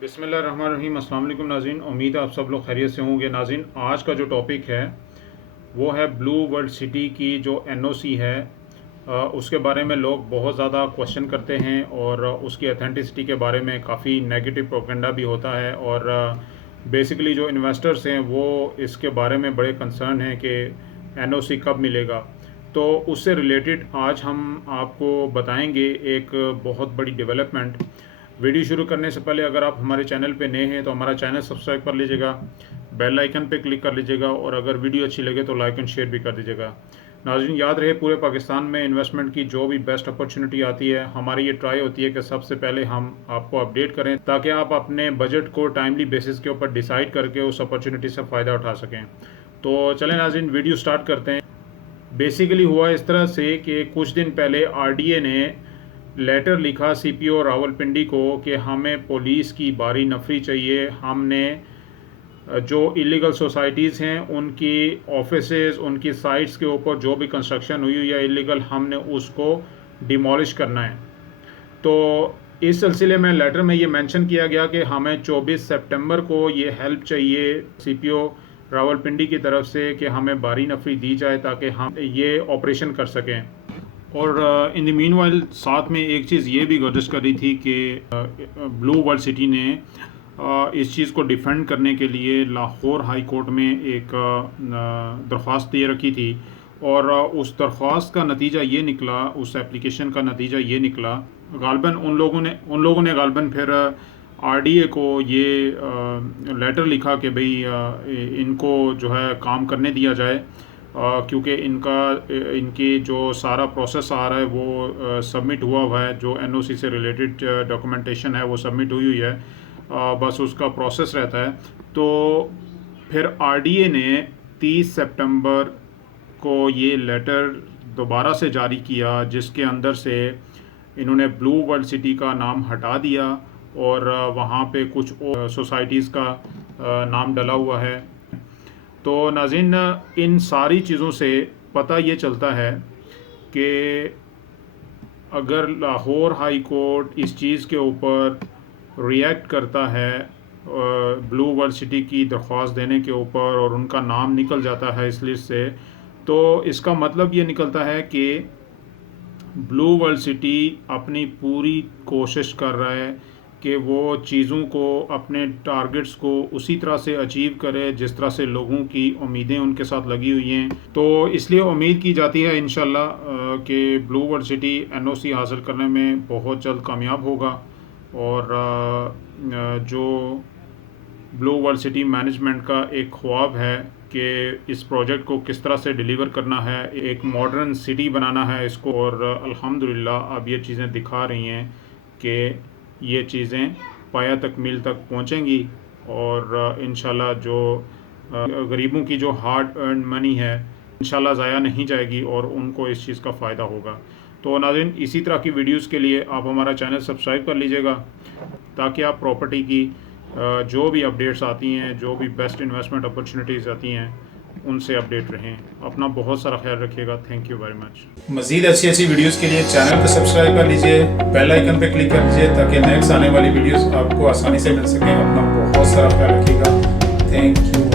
बिस्मिल्लाहिर्रहमानिर्रहीम। अस्सलाम वालेकुम नाज़रीन, उम्मीद है आप सब लोग खैरियत से होंगे। नाज़रीन, आज का जो टॉपिक है वो है ब्लू वर्ल्ड सिटी की जो एनओसी है, उसके बारे में लोग बहुत ज़्यादा क्वेश्चन करते हैं और उसकी अथेंटिसिटी के बारे में काफ़ी नेगेटिव प्रोपेगेंडा भी होता है। और बेसिकली जो इन्वेस्टर्स हैं वो इसके बारे में बड़े कंसर्न हैं कि एनओसी कब मिलेगा। तो उससे रिलेटेड आज हम आपको बताएंगे एक बहुत बड़ी डेवलपमेंट। वीडियो शुरू करने से पहले अगर आप हमारे चैनल पे नए हैं तो हमारा चैनल सब्सक्राइब कर लीजिएगा, बेल आइकन पे क्लिक कर लीजिएगा और अगर वीडियो अच्छी लगे तो लाइक एंड शेयर भी कर दीजिएगा। नाज़रीन, याद रहे पूरे पाकिस्तान में इन्वेस्टमेंट की जो भी बेस्ट अपॉर्चुनिटी आती है, हमारी ये ट्राई होती है कि सबसे पहले हम आपको अपडेट करें ताकि आप अपने बजट को टाइमली बेसिस के ऊपर डिसाइड करके उस अपॉर्चुनिटी से फ़ायदा उठा सकें। तो चलें नाज़रीन, वीडियो स्टार्ट करते हैं। बेसिकली हुआ इस तरह से कि कुछ दिन पहले आरडीए ने लेटर लिखा सीपीओ रावलपिंडी को कि हमें पुलिस की बारी नफरी चाहिए। हमने जो इलीगल सोसाइटीज़ हैं उनकी ऑफिसेज, उनकी साइट्स के ऊपर जो भी कंस्ट्रक्शन हुई या इलीगल, हमने उसको डिमोलिश करना है। तो इस सिलसिले में लेटर में ये मेंशन किया गया कि हमें 24 सितंबर को ये हेल्प चाहिए सीपीओ रावलपिंडी की तरफ से कि हमें बारी नफरी दी जाए ताकि हम ये ऑपरेशन कर सकें। और इन द मीनवाइल साथ में एक चीज़ ये भी गुजारिश करी थी कि ब्लू वर्ल्ड सिटी ने इस चीज़ को डिफेंड करने के लिए लाहौर हाई कोर्ट में एक दरख्वास्त दे रखी थी और उस दरख्वास्त का नतीजा ये निकला, उस एप्लीकेशन का नतीजा ये निकला, गालबन उन लोगों ने गालबन फिर आरडीए को ये लेटर लिखा कि भाई इनको जो है काम करने दिया जाए क्योंकि इनकी जो सारा प्रोसेस आ रहा है वो सबमिट हुआ है। जो एनओसी से रिलेटेड डॉक्यूमेंटेशन है वो सबमिट हुई है, बस उसका प्रोसेस रहता है। तो फिर आरडीए ने 30 सितंबर को ये लेटर दोबारा से जारी किया जिसके अंदर से इन्होंने ब्लू वर्ल्ड सिटी का नाम हटा दिया और वहाँ पे कुछ सोसाइटीज़ का नाम डला हुआ है। तो नाज़रीन, इन सारी चीज़ों से पता ये चलता है कि अगर लाहौर हाई कोर्ट इस चीज़ के ऊपर रिएक्ट करता है ब्लू वर्ल्ड सिटी की दरख्वास्त देने के ऊपर और उनका नाम निकल जाता है इस लिस्ट से, तो इसका मतलब ये निकलता है कि ब्लू वर्ल्ड सिटी अपनी पूरी कोशिश कर रहा है कि वो चीज़ों को, अपने टारगेट्स को उसी तरह से अचीव करे जिस तरह से लोगों की उम्मीदें उनके साथ लगी हुई हैं। तो इसलिए उम्मीद की जाती है इंशाल्लाह कि ब्लू वर्ल्ड सिटी एनओसी हासिल करने में बहुत जल्द कामयाब होगा। और जो ब्लू वर्ल्ड सिटी मैनेजमेंट का एक ख्वाब है कि इस प्रोजेक्ट को किस तरह से डिलीवर करना है, एक मॉडर्न सिटी बनाना है इसको, और अल्हम्दुलिल्लाह अब ये चीज़ें दिखा रही हैं कि ये चीज़ें पाया तकमील तक पहुंचेंगी और इंशाल्लाह जो गरीबों की जो हार्ड अर्न मनी है इंशाल्लाह ज़ाया नहीं जाएगी और उनको इस चीज़ का फ़ायदा होगा। तो नाज़रीन, इसी तरह की वीडियोस के लिए आप हमारा चैनल सब्सक्राइब कर लीजिएगा ताकि आप प्रॉपर्टी की जो भी अपडेट्स आती हैं, जो भी बेस्ट इन्वेस्टमेंट अपॉर्चुनिटीज़ आती हैं, उनसे अपडेट रहें। अपना बहुत सारा ख्याल रखिएगा। Thank you very much. मज़ीद अच्छी वीडियोस के लिए चैनल को सब्सक्राइब कर लीजिए, बेल आइकन पे क्लिक कर लीजिए ताकि नेक्स्ट आने वाली वीडियोस आपको आसानी से मिल सकें। अपना बहुत सारा ख्याल रखिएगा। Thank you.